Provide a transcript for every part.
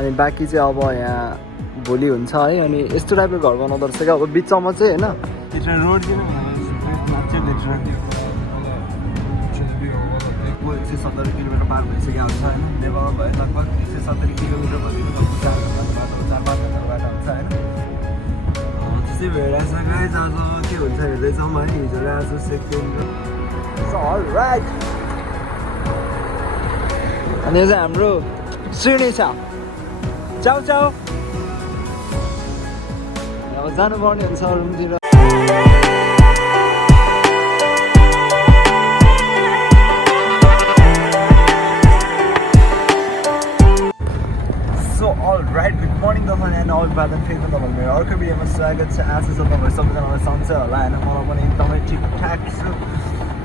अनि बाँकी चाहिँ अब यहाँ भोलि हुन्छ है। अनि यस्तो टाइपको घर बनाउँदो रहेछ क्या अब बिचमा चाहिँ होइन रोड किन 170 किलोमिटर पार भइसक्यो हुन्छ होइन। नेपालमा भयो लगभग 170 किलोमिटर भनेको बाटो 4-5 हजार बाटो हुन्छ होइन। त्यसै भइरहेछ गाइस आज के हुन्छ हेर्दैछौँ है। हिजो र आज सेकेन्ड अलराइट। अनि यो चाहिँ हाम्रो सिँढी छ चाउ चाउ। अब जानुपर्ने हुन्छ रुमतिर। राइट गुड मर्निङ तपाईँ एन्ड अभिवादन फेरि तपाईँहरू मेरो अर्को भिडियोमा स्वागत छ। आज चाहिँ तपाईँहरू सबैजनालाई सन्चै होला होइन। मलाई पनि एकदमै ठिकठाक छु।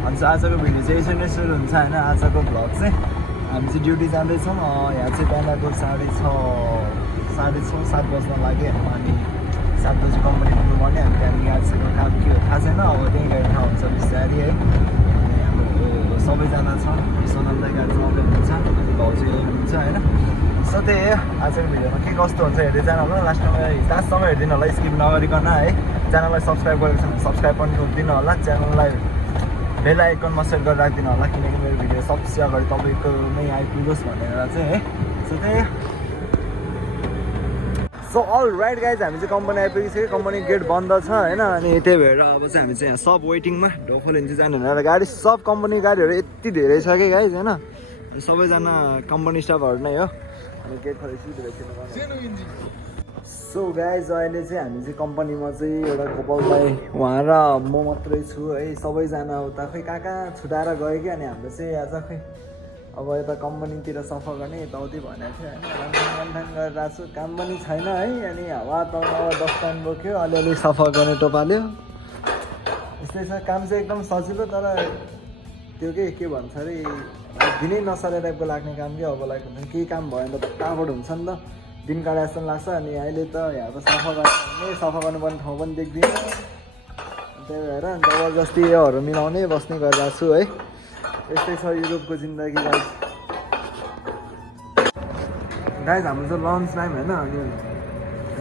अनि आजको भिडियो चाहिँ यसरी नै सुरु हुन्छ होइन। आजको भ्लग चाहिँ हामी चाहिँ ड्युटी जाँदैछौँ। यहाँ चाहिँ बिहानको 6:30 7 बज्न लाग्यो। अनि 7 बजी कम्पनी पुग्नुपर्ने। अनि त्यहाँदेखि आजको काम के हो थाहा छैन। अब त्यहीँ गएर थाहा हुन्छ बिस्तारै है। अनि हाम्रो सबैजना छ सोनल दाइ गाडी चलाउँदै हुनुहुन्छ। अनि भाउजू यही हुनुहुन्छ होइन। सो त्यही हो आजको भिडियोमा के कस्तो हुन्छ हेर्दै जानु होला। लास्टसम्म हेरिदिनु होला स्किप नगरिकन है। च्यानललाई सब्सक्राइब गरेको छ भने सब्सक्राइब पनि गरिदिनु होला। च्यानललाई बेल आइकनमा सेट गरेर राखिदिनु होला किनकि मेरो भिडियो सबसे अगाडि तपाईँकोमै आइपुगोस् भनेर चाहिँ है। सो त्यही सो अल राइट गाइज हामी चाहिँ कम्पनी आइपुगिसक्यो। कम्पनी गेट बन्द छ होइन। अनि त्यही भएर अब चाहिँ हामी चाहिँ यहाँ सब वेटिङमा ढोको लिन्छ जानु भनेर गाडी सब कम्पनी गाडीहरू यति धेरै छ कि गाइज होइन। सबैजना कम्पनी स्टाफहरू नै हो। अनि गेट खोलेपछि सो गाइज अहिले चाहिँ हामी चाहिँ कम्पनीमा चाहिँ एउटा गोपाल भाइ उहाँ र म मात्रै छु है। सबैजना उता खोइ कहाँ कहाँ छुटाएर गयो कि। अनि हाम्रो चाहिँ आज खोइ अब यता कम्पनीतिर सफा गर्ने यताउति भनेको थियो होइन। रामठाङ गरिरहेको छु काम पनि छैन है। अनि हावा तल डस्टबिन बोक्यो अलिअलि सफा गर्ने टोपाल्यो यस्तै छ काम चाहिँ एकदम सजिलो। तर त्यो के भन्छ अरे दिनै नसरे टाइपको लाग्ने काम के अब लाइक हुन्छ केही काम भयो भने त फटाफट हुन्छ नि त दिन काँडा जस्तो लाग्छ। अनि अहिले त यहाँको सफा गर्नुपर्ने ठाउँ पनि देख्दिनँ। त्यही भएर जबरजस्ती योहरू मिलाउने बस्ने गरिरहेको छु है। यस्तै छ युरोपको जिन्दगी गाइज हाम्रो चाहिँ लन्च टाइम होइन। अनि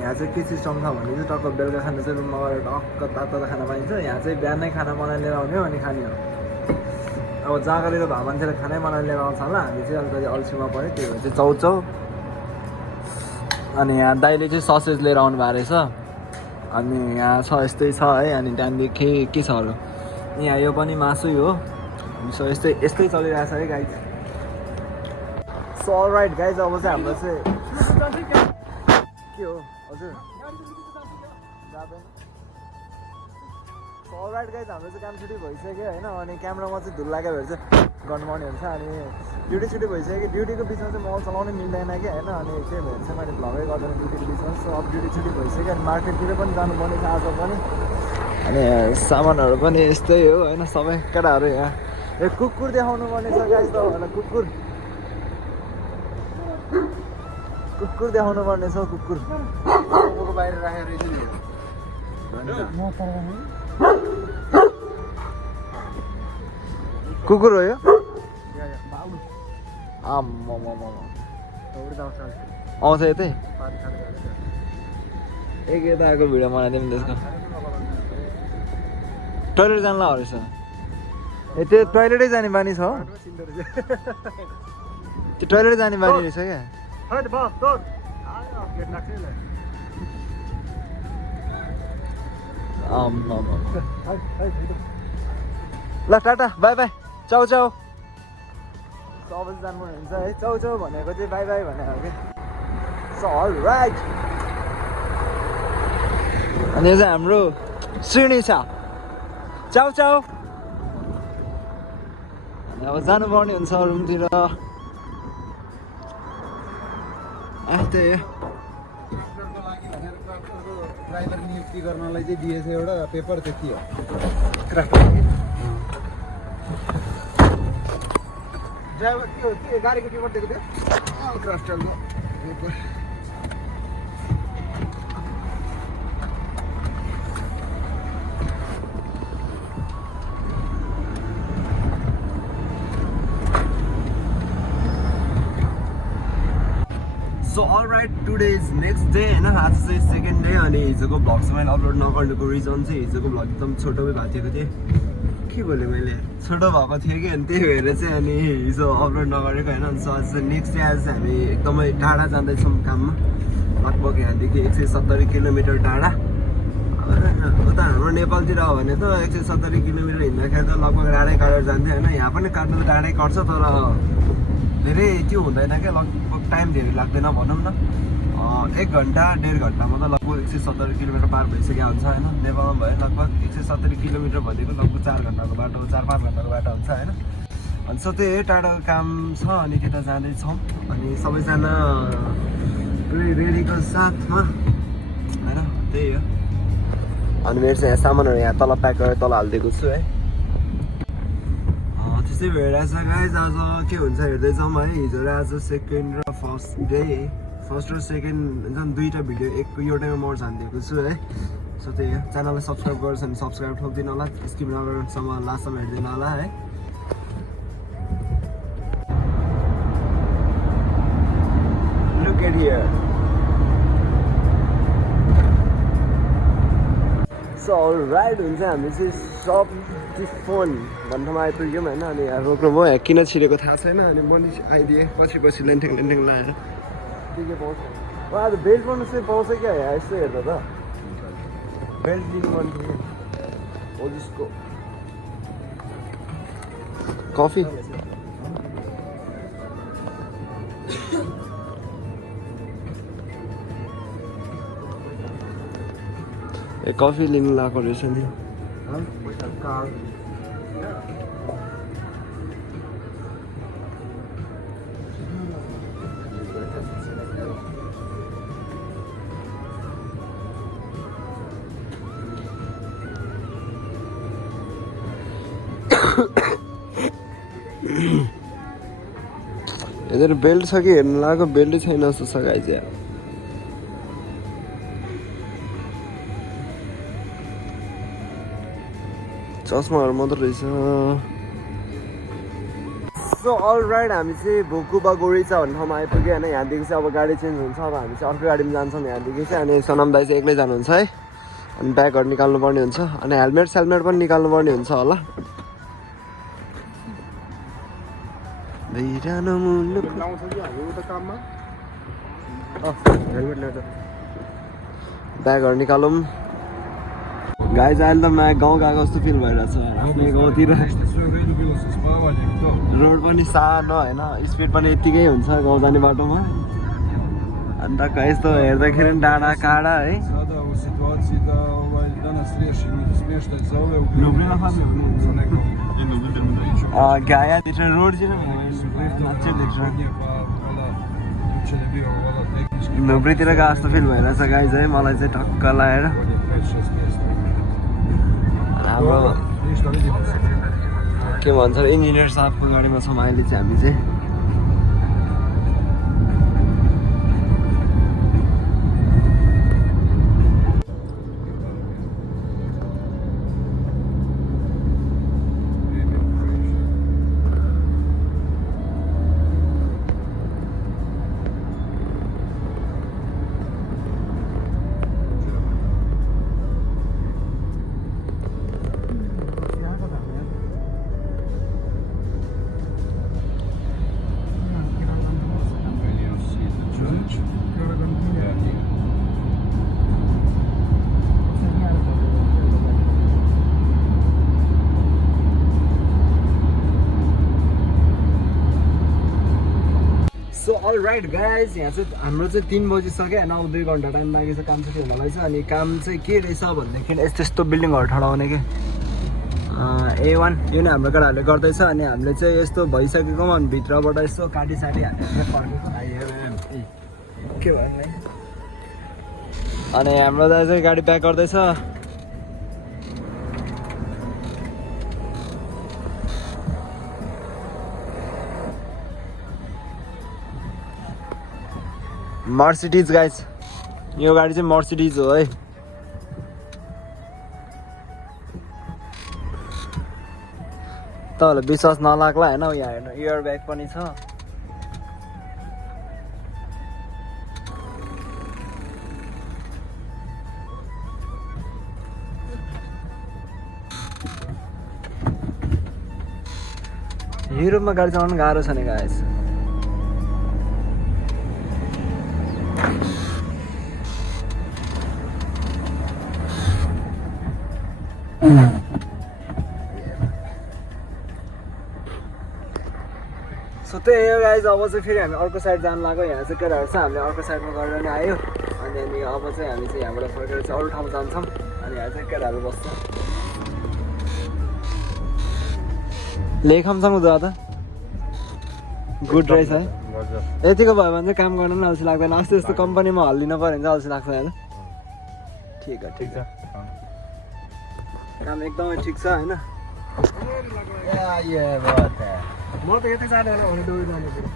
यहाँ चाहिँ के सिस्टम छ भने चाहिँ टक्क बेलुका खाना चाहिँ रुममा गएर टक्क तातो खाना पाइन्छ। यहाँ चाहिँ बिहानै खाना बनाएर लिएर आउने हो अनि खाने हो। अब जहाँ गएर भए मान्छेले खानै बनाएर लिएर आउँछ होला। हामी चाहिँ अलिकति अल्छीमा पऱ्यो त्यही भएर चाहिँ चाउचाउ। अनि यहाँ दाइले चाहिँ ससेज लिएर आउनु भएको रहेछ। अनि यहाँ छ यस्तै छ है। अनि त्यहाँदेखि के छ अरू यहाँ यो पनि मासु हो। सो यस्तै चलिरहेछ है गाइज। सो अलराइट गाइज अब चाहिँ हाम्रो चाहिँ के हो हजुर जाँदैन। सो अलराइट गाइज हाम्रो चाहिँ काम छुट्टी भइसक्यो होइन। अनि क्यामेरामा चाहिँ धुल लाग्यो भने चाहिँ गर्नुपर्ने हुन्छ। अनि ड्युटी छुट्टी भइसक्यो कि ड्युटीको बिचमा चाहिँ मोबाइल चलाउनै मिल्दैन कि होइन। अनि त्यही भएर चाहिँ मैले भ्लगै गर्दैन ड्युटीको बिचमा। सो अब ड्युटी छुट्टी भइसक्यो। अनि मार्केटतिर पनि जानुपर्ने छ आज पनि। अनि सामानहरू पनि यस्तै हो होइन। सबै केटाहरू यहाँ ए कुकुर देखाउनु पर्ने छ गाइज तपाईँहरूलाई। कुकुर देखाउनु पर्ने छ। कुकुर बाहिर राखेर कुकुर हो यो आउँछ यतै एक यता आएको भिडियो बनाइदिउँ त्यसको। टोइलेट जानु ल रहेछ ए त्यो टोइलेटै जाने बानी छ हो। त्यो टोइलेट जाने बानी रहेछ क्या। ल टाटा बाई बाई चाउ चाउ। सबैले जानुपर्ने हुन्छ है। चाउ चाउ भनेको चाहिँ बाई बाई भनेको कि। So all right. अनि यो चाहिँ हाम्रो सिँढी छ चाउ चाउ। अनि अब जानुपर्ने हुन्छ रुमतिर। त्यही हो ड्राइभर नियुक्ति गर्नलाई चाहिँ दिएछ एउटा पेपर त्यो के हो ड्राइभर के हो के गाडीको पेपर दिएको थियो क्राफ्टरको paper. So alright today is next day होइन आज चाहिँ सेकेन्ड डे अनि हिजोको भ्लग चाहिँ मैले अपलोड नगर्नुको रिजन चाहिँ हिजोको भ्लग एकदम छोटो भएको थियो के बोलेँ मैले छोटो भएको थियो कि अनि त्यही भएर चाहिँ अनि हिजो अपलोड नगरेको होइन सो आज चाहिँ नेक्स्ट डे आज हामी एकदमै टाढा जाँदैछौँ काममा लगभग यहाँदेखि 170 किलोमिटर टाढा उता हाम्रो नेपालतिर हो भने त 170 किलोमिटर हिँड्दाखेरि त लगभग टाढै काटेर जान्थ्यो होइन यहाँ पनि काट्नु त टाढै काट्छ तर धेरै त्यो हुँदैन क्या लगभग टाइम धेरै लाग्दैन भनौँ न 1 घन्टा 1.5 घन्टामा त लगभग 170 किलोमिटर पार भइसक्यो हुन्छ होइन नेपालमा भयो लगभग 170 किलोमिटर भनेको लगभग 4 घन्टाको बाटो 4-5 घन्टाको बाटो हुन्छ होइन अनि सो त्यही टाढोको काम छ अनि त्यता जाँदैछौँ अनि सबैजना पुरै रेडीको साथमा होइन त्यही हो अनि मेरो चाहिँ यहाँ सामानहरू यहाँ तल प्याक गरेर तल हालिदिएको छु है त्यस्तै भइरहेछ गाइज आज के हुन्छ हेर्दै जाउँ है हिजो र आज सेकेन्ड र फर्स्ट डे फर्स्ट र सेकेन्ड हुन्छ नि दुईवटा भिडियो एउटैमा मर्ज हानिदिएको छु है सो त्यही हो च्यानललाई सब्सक्राइब गर्छ भने सब्सक्राइब ठोकिदिनु होला स्किप नगर्नुसम्म लास्टसम्म हेरिदिनु होला है Look at here. So alright हुन्छ हामी चाहिँ सब फोन भन्ने ठाउँमा आइपुग्यौँ होइन अनि यहाँ रोक्नुभयो यहाँ किन छिरेको थाहा छैन अनि मैले आइदिएँ पछि लेन्टिङ लगाएर के पाउँछ आज बेल्ट बनाउनु चाहिँ पाउँछ क्या यहाँ यस्तो हेर्दा त बेल्ट लिनु मन थियो हो जसको कफी ए कफी लिनु लगाएको रहेछ नि यता बेल्ट छ कि हेर्नु लगाएको बेल्टै छैन जस्तो छ गाइज यहाँ चस्माहरू मात्र रहेछ सो अलराइट हामी चाहिँ भुकुबा गोरिचा भन्ने ठाउँमा आइपुग्यो होइन यहाँदेखि चाहिँ अब गाडी चेन्ज हुन्छ अब हामी चाहिँ अर्को गाडीमा जान्छौँ यहाँदेखि चाहिँ अनि सनम दाइ चाहिँ एक्लै जानुहुन्छ है अनि ब्यागहरू निकाल्नु पर्ने हुन्छ अनि हेलमेट पनि निकाल्नु पर्ने हुन्छ होला ब्यागहरू निकालौँ गाइज अहिले त म गाउँ गएको जस्तो फिल भइरहेछ आफ्नै गाउँतिर रोड पनि सानो होइन स्पिड पनि यत्तिकै हुन्छ गाउँ जाने बाटोमा अन्त यस्तो हेर्दाखेरि डाँडा काँडा है गाया देख रहे रोड जी अच्छे देख रहे धुब्रीतिर गएको जस्तो फिल भइरहेछ गाइज है मलाई चाहिँ टक्क लगाएर हाम्रो के भन्छ इन्जिनियर साहबको गाडीमा छौँ अहिले चाहिँ हामी चाहिँ अलराइट गाइज यहाँ चाहिँ हाम्रो चाहिँ 3 बजिसक्यो 9-2 घन्टा टाइम लागेछ काम चाहिँ हुनलाई चाहिँ अनि काम चाहिँ के रहेछ भनेदेखि यस्तो बिल्डिङहरू ठडाउने के A1 यो नै हाम्रो केटाहरूले गर्दैछ अनि हामीले चाहिँ यस्तो भइसकेकोमा अनि भित्रबाट यसो काटिसाटी हालेर फर्केको के भन्ने अनि हाम्रो दाइ चाहिँ गाडी प्याक गर्दैछ मर्सिडिज गाइज यो गाडी चाहिँ मर्सिडिज हो है तपाईँहरूलाई विश्वास नलाग्ला होइन यहाँ हेर्नु एयर ब्याग पनि छ युरोपमा गाडी चलाउनु गाह्रो छ नि गाइस। सो त्यही हो गाइस, अब चाहिँ फेरि हामी अर्को साइड जानु लाग्यो। यहाँ चाहिँ केटाहरू छ, हामीले अर्को साइडमा गरेर नि आयो। अनि अब चाहिँ हामी चाहिँ यहाँबाट फर्केर चाहिँ अरू ठाउँ जान्छौँ। अनि यहाँ चाहिँ केटाहरू बस्छ। लेखम सँग जाँदा गुड रहेछ है। यतिको भयो भने चाहिँ काम गर्न पनि अल्छी लाग्दैन। अस्ति जस्तो कम्पनीमा हल्लिनु पऱ्यो भने चाहिँ अल्छी लाग्छ होइन। ठिक छ ठिक छ, काम एकदमै ठिक छ होइन। म त यतै जाँदैन भने डोरी जानु पर्यो।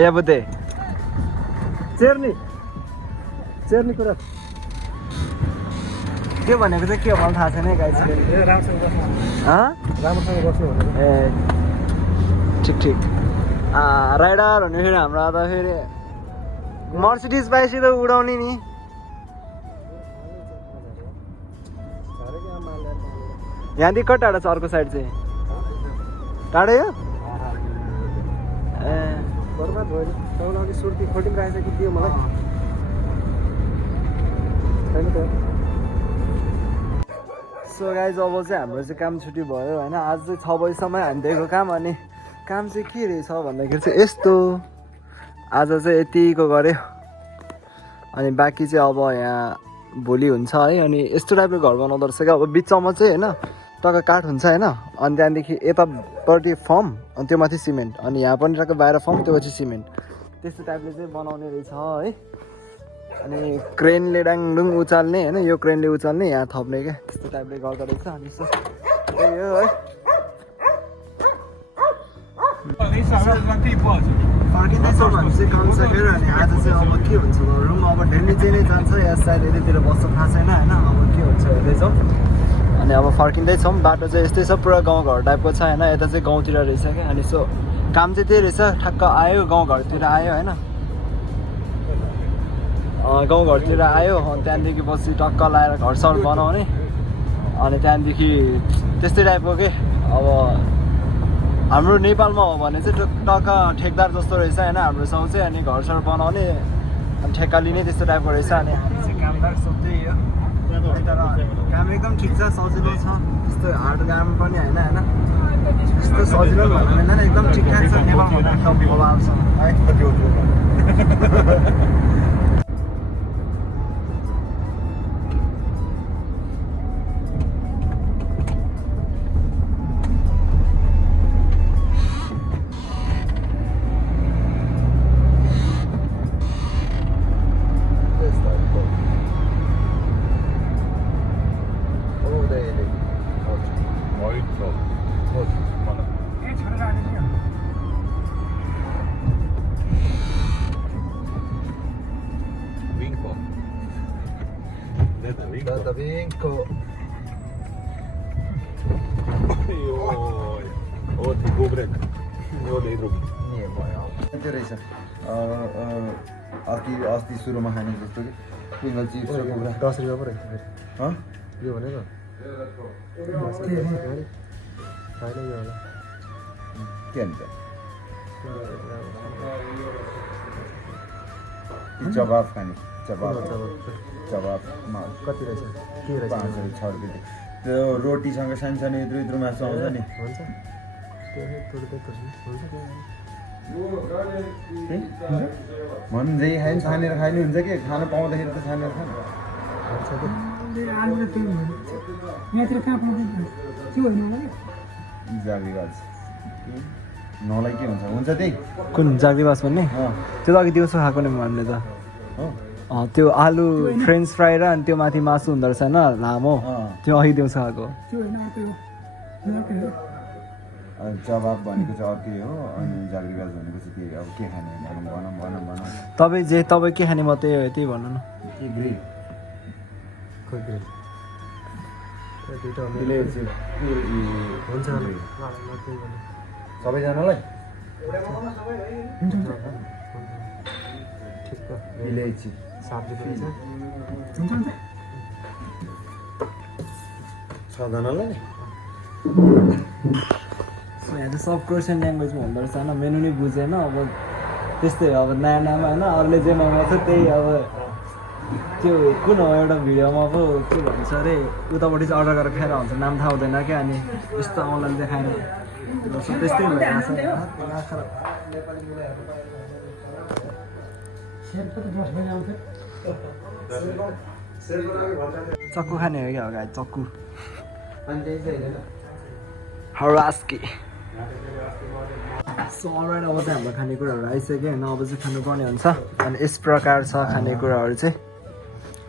ए बुद्धे चेर्नी कुरा के भनेको चाहिँ के हो मलाई थाहा छैन है गाइस। राम्रोसँग बस्नु भनेर। ए ठिक ठिक। राइडर भन्ने फेरि हाम्रो त फेरि मर्सिडिज पाएपछि त उडाउने नि। यहाँदेखि कति टाढा छ अर्को साइड चाहिँ? टाढै हो? ए बर्बाद भयो नि। तपाईँले अघि सुर्ती खोटिम राखेछ कि दियो मलाई छैन त। सो गाइज अब चाहिँ हाम्रो चाहिँ काम छुट्टी भयो होइन। आज चाहिँ 6 बजीसम्म हामी दिएको काम। अनि काम चाहिँ के रहेछ भन्दाखेरि चाहिँ यस्तो आज चाहिँ यतिको गऱ्यो। अनि बाँकी चाहिँ अब यहाँ भोलि हुन्छ है। अनि यस्तो टाइपको घर बनाउँदो रहेछ क्या। अब बिचमा चाहिँ होइन टक्क काठ हुन्छ होइन। अनि त्यहाँदेखि यतापट्टि फर्म अनि त्यो माथि सिमेन्ट। अनि यहाँ पनि टक्क बाहिर फर्म त्यो पछि सिमेन्ट। त्यस्तो टाइपले चाहिँ बनाउने रहेछ है। अनि क्रेनले डाङडुङ उचाल्ने होइन, यो क्रेनले उचाल्ने यहाँ थप्ने क्या, त्यस्तो टाइपले गर्दो रहेछ। अनि त्यही हो है। फर्किँदैछौँ हामी चाहिँ काम सकेर। अनि आज चाहिँ अब के हुन्छ गरौँ, अब ढेल्ली चाहिँ नै जान्छ या सायद यतातिर बस्छ थाहा छैन होइन। अब के हुन्छ हेर्दैछौँ। अनि अब फर्किँदैछौँ। बाटो चाहिँ यस्तै छ, पुरा गाउँघर टाइपको छ होइन। यता चाहिँ गाउँतिर रहेछ क्या। अनि सो काम चाहिँ त्यही रहेछ, ठ्याक्क आयो गाउँघरतिर आयो होइन। गाउँघरतिर आयो अनि त्यहाँदेखि पछि टक्क लाएर घरसर बनाउने। अनि त्यहाँदेखि त्यस्तै टाइपको के अब हाम्रो नेपालमा हो भने चाहिँ टक्क ठेकदार जस्तो रहेछ होइन हाम्रो ठाउँ चाहिँ। अनि घरसर बनाउने अनि ठेक्का लिने त्यस्तो टाइपको रहेछ। अनि हामी चाहिँ कामदार सोध्दै हो। तर काम एकदम ठिक छ, सजिलो छ, त्यस्तो हार्ड काम पनि होइन होइन। त्यस्तो सजिलो भन्दैन, एकदम ठिकठाक छ। नेपालभन्दा एकदम बबाल छ है। त्यो रहेछ अस्ति सुरुमा खाने जस्तो कि सिङ्गल चिप्स र कुखुरा 10 रुपियाँ पो रहेछ फेरि। यो भने त होइन यो होला के भन्छ जवाब खाने जवाब कति रहेछ के रहेछ? 5 रुपियाँ 6 रुपियाँ त्यो रोटीसँग सानो इत्रु मासु आउँछ नि हुन्छ भन्दै खायो छानेर खाने हुन्छ कि खान पाउँदाखेरि त छानेर खानु जाग्रीबाज नलाई के हुन्छ त्यही कुन जाग्रीबाज भन्ने त्यो त अघि दिउँसो खाएको नि भन्ने त त्यो आलु फ्रेन्च फ्राई र अनि त्यो माथि मासु हुँदो रहेछ होइन लामो त्यो अघि दिउँसो खाएको जवाब भनेको चाहिँ अर्कै हो अनि जाग्रीबाज भनेको चाहिँ के अब के खाने भनौँ तपाईँ के खाने म त्यही भन्नु न के ग्रिल हुन्छ सबैजनालाई इलायची 7 रुपियाँ छ जनालाई यहाँ चाहिँ सब क्रोसियन ल्याङ्ग्वेजमा हुँदो रहेछ होइन मेनु नै बुझेन अब त्यस्तै हो अब नयाँ नयाँमा होइन अरूले जे मगाउँछ त्यही अब त्यो कुन हो एउटा भिडियोमा पो के भन्छ अरे उतापट्टि चाहिँ अर्डर गरेर खाएर हुन्छ नाम थाहा हुँदैन क्या अनि यस्तो अनलाइन देखाएर त्यस्तै भइरहेको छ चक्कु खाने हो क्या गाई चक्कु हरास्की सो अलराइट अब चाहिँ हाम्रो खानेकुराहरू आइसक्यो होइन अब चाहिँ खानुपर्ने हुन्छ अनि यस प्रकार छ खानेकुराहरू चाहिँ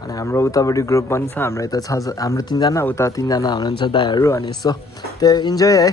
अनि हाम्रो उतापट्टि ग्रुप पनि छ हाम्रो यता छ हाम्रो 3जना उता 3जना हुनुहुन्छ दाइहरू अनि यसो त्यो इन्जोय है